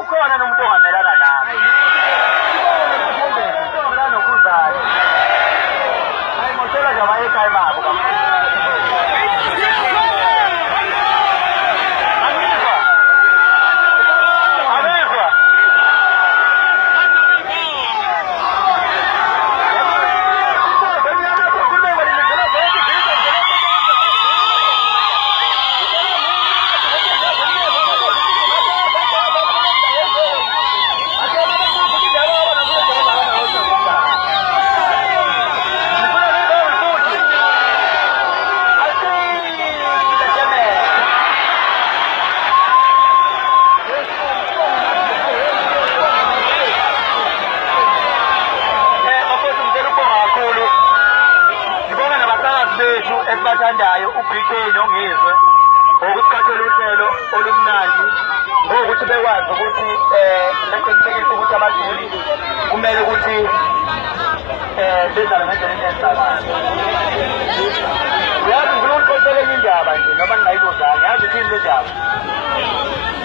Ukhona nomuntu ongamelana nawe. Ukhona nokuzayo. Hayi motshela nje abayekhaya babo kakhulu. Esibathandayo uBritney nongizwe ukusiqathela uhlelo olumnandi ngokuthi bekwazi ukuthi beqinisekise ukuthi abadlali kumele ukuthi bedlale ngendlela enezakala. Uyazi ngikulo ngixoxele indaba nje noma ngingayibuzanga yazi uthini le ndaba.